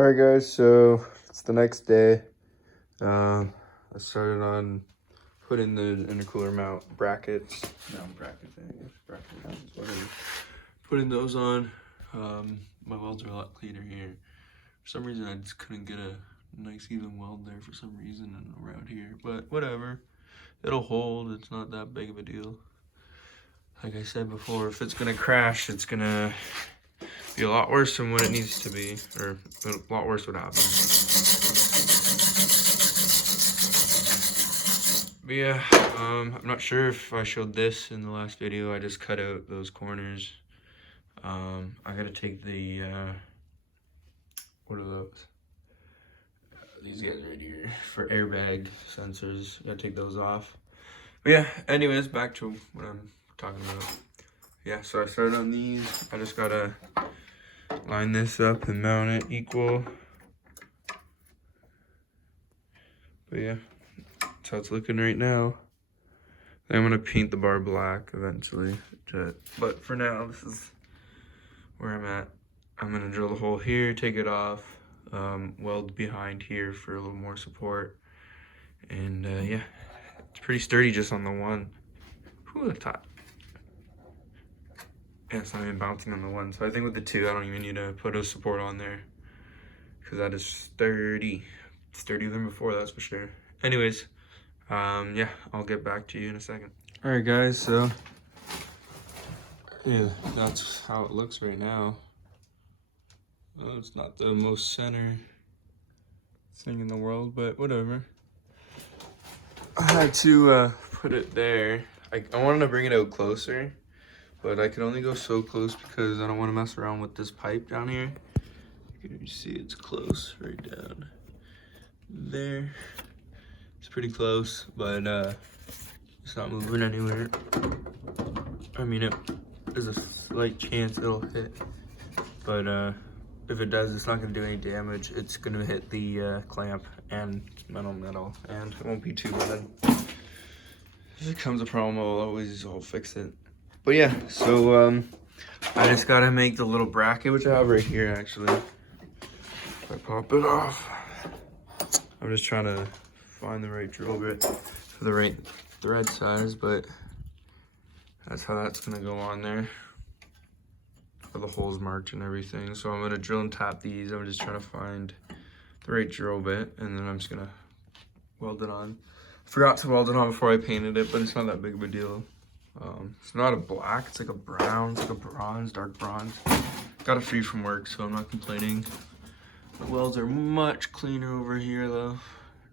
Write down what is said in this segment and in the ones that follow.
Alright guys, so it's the next day. I started on putting the intercooler mount brackets, whatever. Putting those on. My welds are a lot cleaner here. For some reason I just couldn't get a nice even weld there for some reason and around here, but whatever. It'll hold, it's not that big of a deal. Like I said before, if it's gonna crash, it's gonna be a lot worse than what it needs to be, or a lot worse would happen. But yeah, I'm not sure if I showed this in the last video. I just cut out those corners. I gotta take the, what are those? These guys right here for airbag sensors. Gotta take those off. But yeah, anyways, back to what I'm talking about. Yeah, so I started on these. I just gotta line this up and mount it equal. But yeah, that's how it's looking right now. Then I'm gonna paint the bar black eventually. But for now, this is where I'm at. I'm gonna drill the hole here, take it off, weld behind here for a little more support. And yeah, it's pretty sturdy just on the one. Whew, the top. Yeah, it's not even bouncing on the one. So I think with the two, I don't even need to put a support on there, because that is sturdy. Sturdier than before, that's for sure. Anyways, yeah, I'll get back to you in a second. All right, guys, so yeah, that's how it looks right now. Well, it's not the most center thing in the world, but whatever. I had to put it there. I wanted to bring it out closer, but I could only go so close because I don't want to mess around with this pipe down here. You can see it's close right down there. It's pretty close, but it's not moving anywhere. I mean, there's a slight chance it'll hit, but if it does, it's not gonna do any damage. It's gonna hit the clamp and metal, and it won't be too bad. If it becomes a problem, I'll fix it. But yeah, so I just gotta make the little bracket, which I have right here actually. If I pop it off, I'm just trying to find the right drill bit for the right thread size, but that's how that's gonna go on there. The holes marked and everything. So I'm gonna drill and tap these. I'm just trying to find the right drill bit, and then I'm just gonna weld it on. Forgot to weld it on before I painted it, but it's not that big of a deal. It's not a black, it's like a brown, it's like a bronze, dark bronze. Got it free from work, so I'm not complaining. The welds are much cleaner over here though.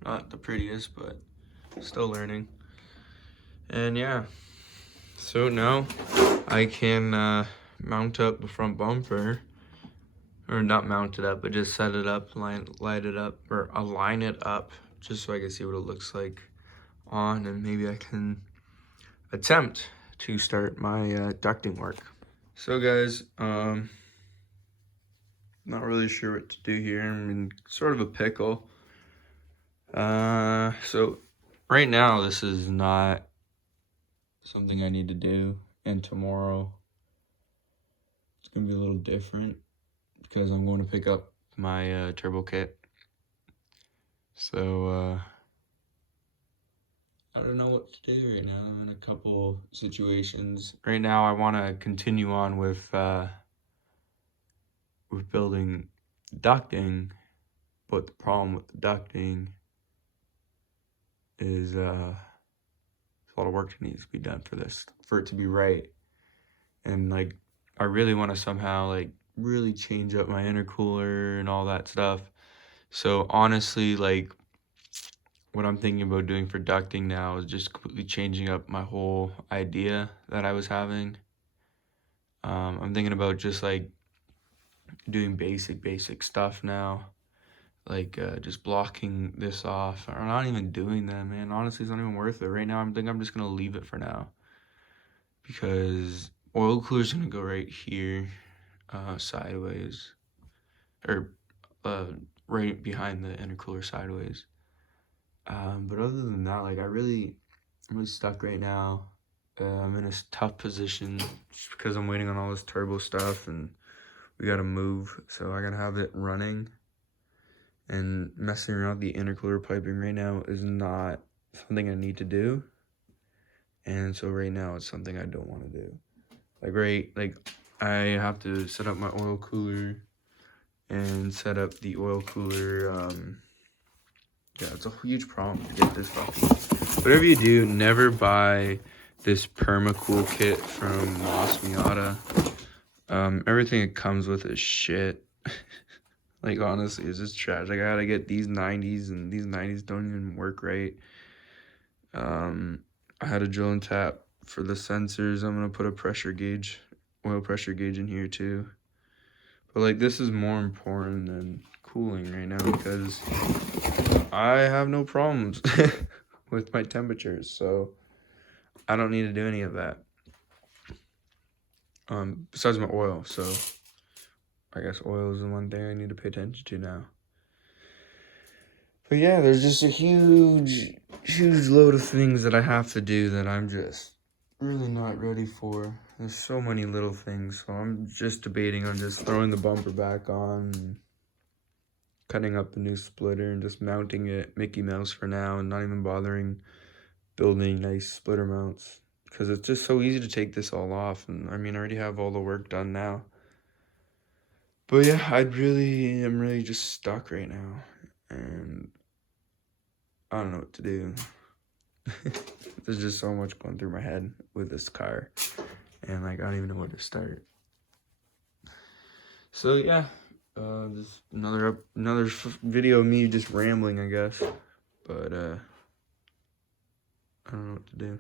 Not the prettiest, but still learning. And yeah, so now I can mount up the front bumper, or not mount it up, but just set it up, light it up, or align it up, just so I can see what it looks like on, and maybe I can attempt to start my ducting work. So guys, not really sure what to do here. I'm in sort of a pickle. So right now this is not something I need to do, and tomorrow it's gonna be a little different because I'm going to pick up my turbo kit. So I don't know what to do right now. I'm in a couple situations. Right now I want to continue on with building ducting, but the problem with the ducting is there's a lot of work that needs to be done for it to be right. And like, I really want to somehow like really change up my intercooler and all that stuff. So honestly, like, what I'm thinking about doing for ducting now is just completely changing up my whole idea that I was having. I'm thinking about just like doing basic stuff now, like just blocking this off, or not even doing that, man. Honestly, it's not even worth it right now. I'm just gonna leave it for now, because oil cooler's gonna go right here, sideways, or right behind the intercooler sideways. But other than that, like, I'm really stuck right now. I'm in a tough position just because I'm waiting on all this turbo stuff, and we gotta move, so I gotta have it running. And messing around with the intercooler piping right now is not something I need to do. And so right now it's something I don't want to do. I have to set up my oil cooler and set up the oil cooler. Yeah, it's a huge problem to get this fucking. Whatever you do, never buy this permacool kit from Los Miata. Everything it comes with is shit. Like, honestly, it's just trash. Like, I gotta get these 90s, and these 90s don't even work right. I had a drill and tap for the sensors. I'm gonna put a pressure gauge, oil pressure gauge in here too. But like, this is more important than cooling right now because I have no problems with my temperatures, so I don't need to do any of that. Besides my oil, so I guess oil is the one thing I need to pay attention to now. But yeah, there's just a huge load of things that I have to do that I'm just really not ready for. There's so many little things, so I'm just debating on just throwing the bumper back on, cutting up the new splitter, and just mounting it Mickey Mouse for now, and not even bothering building nice splitter mounts. Because it's just so easy to take this all off, and I mean, I already have all the work done now. But yeah, I'm really just stuck right now, and I don't know what to do. There's just so much going through my head with this car, and like I don't even know where to start. So yeah, just another video of me just rambling, I guess. But I don't know what to do.